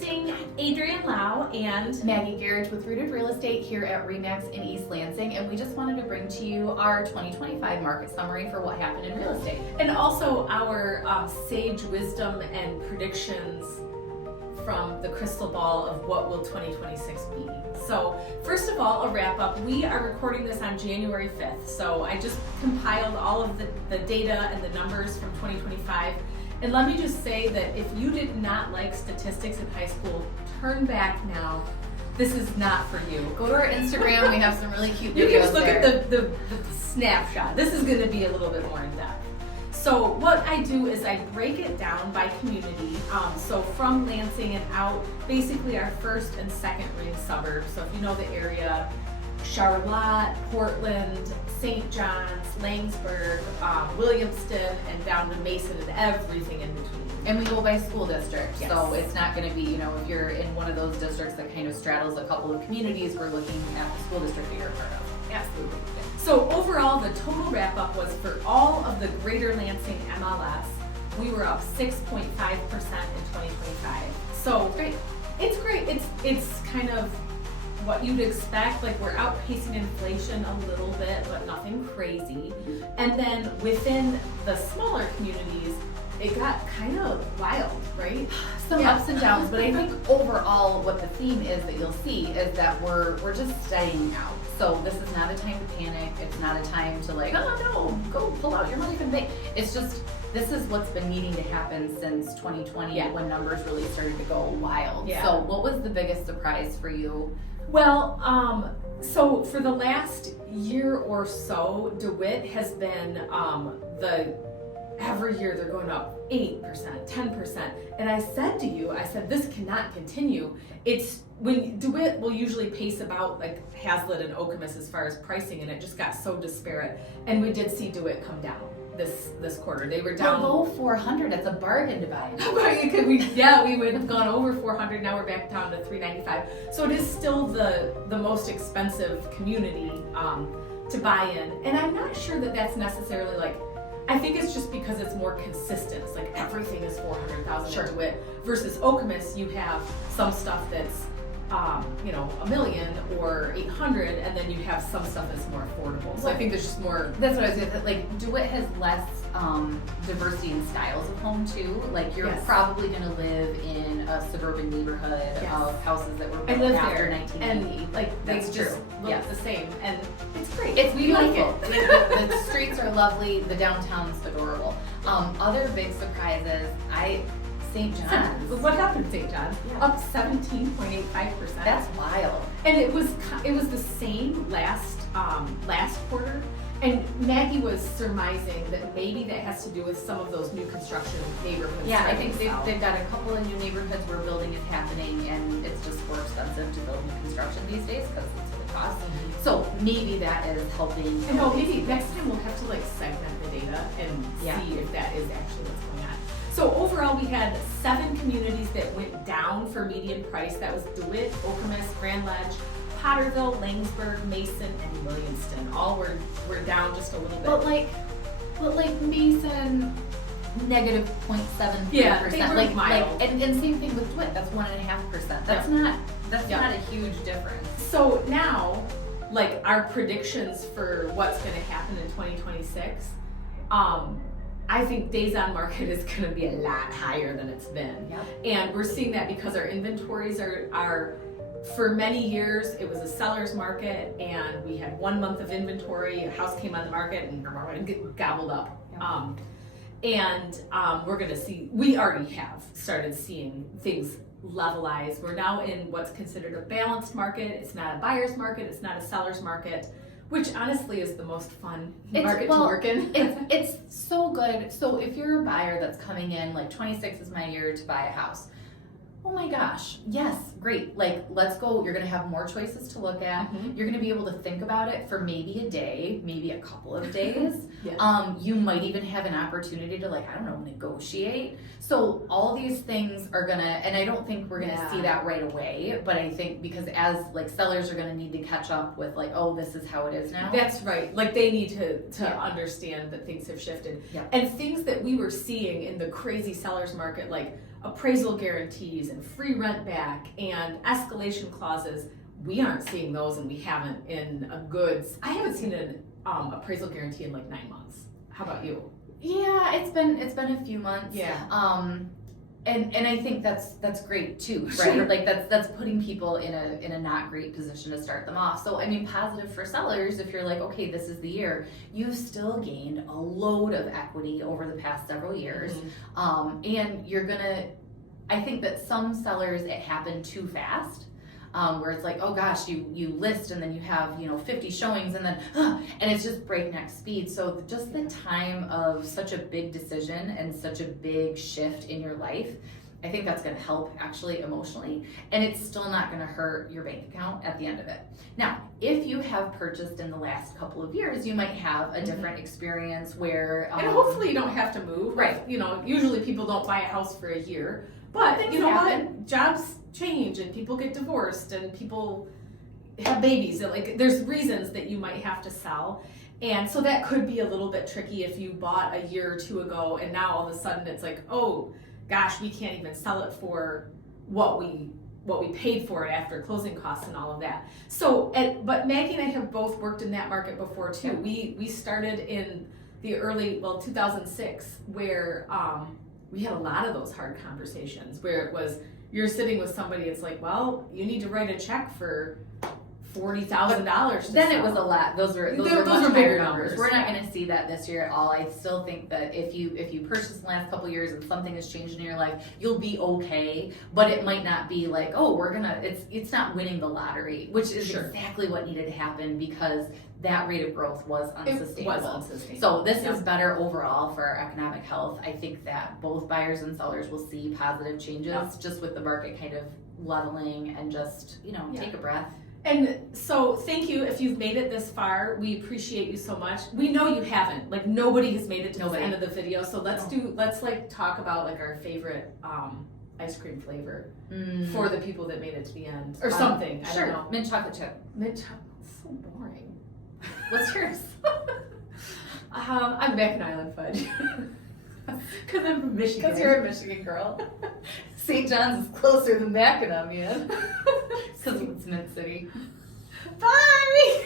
Lansing, Adriane and Maggie Gerich with Rooted Real Estate here at RE/MAX in East Lansing, and we just wanted to bring to you our 2025 market summary for what happened in real estate. and also our sage wisdom and predictions from the crystal ball of what will 2026 be. So first of all, a wrap up. We are recording this on January 5th. So I just compiled all of the data and the numbers from 2025. And let me just say that if you did not like statistics in high school, turn back now. This is not for you. Go to our Instagram, we have some really cute videos. You can just look there. at the snapshot. This is going to be a little bit more in depth. So what I do is I break it down by community. So from Lansing and out, basically our first and second ring suburbs. So if you know the area, Charlotte, Portland, St. John's, Laingsburg, Williamston, and down to Mason and everything in between. And we go by school district, Yes. so it's not going to be, if you're in one of those districts that kind of straddles a couple of communities, we're looking at the school district that you're part of. Absolutely. So overall, the total wrap up was for all of the greater Lansing MLS, we were up 6.5% in 2025. So Great. It's great. It's kind of what you'd expect. Like we're outpacing inflation a little bit, but nothing crazy. And then within the smaller communities, it got kind of wild, right? Some Yeah. ups and downs, but I think overall what the theme is that you'll see is that we're just steadying out. So this is not a time to panic. It's not a time to like, oh no, go pull out your money from the bank. It's just, this is what's been needing to happen since 2020 Yeah. when numbers really started to go wild. Yeah. So what was the biggest surprise for you? Well, so for the last year or so, DeWitt has been every year they're going up 8%, 10%. And I said to you, this cannot continue. It's when DeWitt will usually pace about like Hazlitt and Okemos as far as pricing, and it just got so disparate. And we did see DeWitt come down this quarter. They were down Below 400, it's a bargain to buy. we would have gone over 400. Now we're back down to 395. So it is still the most expensive community to buy in, and I'm not sure that that's necessarily like. I think it's just because it's more consistent. It's like everything is 400,000 Sure. to DeWitt versus Okemos. You have some stuff that's $1 million or 800, and then you have some stuff that's more affordable. So I think there's just more. That's what I was going to say. Like, DeWitt has less diversity in styles of home, too. Like, you're Yes. probably going to live in a suburban neighborhood Yes. of houses that were I built live after there, 1980. and like they That's just true. look Yes. the same, and it's great. It's we like beautiful. it. The streets are lovely. The downtown's adorable. Other big surprises, St. John's. What happened to St. John's? Yeah. Up 17.85%. That's wild. And it was the same last quarter. And Maggie was surmising that maybe that has to do with some of those new construction neighborhoods. Yeah, I starting think south. they've got a couple of new neighborhoods where building is happening, and it's just more expensive to build new construction these days because it's what it costs. So maybe that is helping. And maybe next time we'll have to like segment the data and Yeah. see if that is actually what's going on. So overall, we had 7 communities that went down for median price. That was DeWitt, Okemos, Grand Ledge, Potterville, Laingsburg, Mason, and Williamston. All were down just a little bit. But like Mason, negative 0.73%. Yeah, they were mild. And same thing with DeWitt. That's 1.5%. That's not a huge difference. So now, like our predictions for what's going to happen in 2026, I think days on market is going to be a lot higher than it's been. Yep. And we're seeing that because our inventories are for many years, it was a seller's market, and we had 1 month of inventory. A house came on the market and gobbled up. Yep. We're going to see, we already have started seeing things levelize. We're now in what's considered a balanced market. It's not a buyer's market. It's not a seller's market, which honestly is the most fun market to work in. It's so good. So if you're a buyer that's coming in, like 26 is my year to buy a house. Oh my gosh, yes, great. Like, let's go. You're going to have more choices to look at. Mhm. You're going to be able to think about it for maybe a day, maybe a couple of days. Yeah. You might even have an opportunity to, like, I don't know, negotiate. So all these things are going to, and I don't think we're going to see that right away, but I think because as, like, sellers are going to need to catch up with, like, oh, this is how it is now. That's right. Like they need to understand that things have shifted. Yeah. And things that we were seeing in the crazy seller's market, like appraisal guarantees and free rent back and escalation clauses. We aren't seeing those, and we haven't in a good. I haven't seen an appraisal guarantee in like 9 months. How about you? Yeah, it's been a few months. Yeah. And I think that's great too, right? Sure. Like that's putting people in a not great position to start them off. So I mean, positive for sellers if you're like, okay, this is the year. You've still gained a load of equity over the past several years, and you're gonna. I think that some sellers it happened too fast. Where it's like, oh gosh, you list and then you have 50 showings and then and it's just breakneck speed. So just the time of such a big decision and such a big shift in your life, I think that's going to help actually emotionally, and it's still not going to hurt your bank account at the end of it. Now, if you have purchased in the last couple of years, you might have a different experience where and hopefully you don't have to move. Right. Usually people don't buy a house for a year, but you know what? Jobs change and people get divorced and people have babies, and like there's reasons that you might have to sell, and so that could be a little bit tricky if you bought a year or two ago and now all of a sudden it's like, oh gosh, we can't even sell it for what we paid for it after closing costs and all of that. So but Maggie and I have both worked in that market before too. We started in the early 2006 where we had a lot of those hard conversations where it was you're sitting with somebody, it's like, well, you need to write a check for $40,000. Then it was a lot. Those were much bigger higher numbers. We're not yeah. going to see that this year at all. I still think that if you purchased in the last couple of years and something has changed in your life, you'll be okay. But it might not be like, oh, it's not winning the lottery, which is exactly what needed to happen because that rate of growth was unsustainable. So this is better overall for our economic health. I think that both buyers and sellers will see positive changes just with the market kind of leveling and just take a breath. And so thank you if you've made it this far. We appreciate you so much. We know you haven't. Like nobody has made it to the end of the video. So let's talk about like our favorite ice cream flavor for the people that made it to the end or something. I don't know. Mint chocolate chip. Mint chocolate. So boring. What's yours? I'm Mackinac Island fudge. Because I'm from Michigan. Because you're a Michigan girl. St. John's is closer than Mackinac, man. Because it's Mint City. Bye!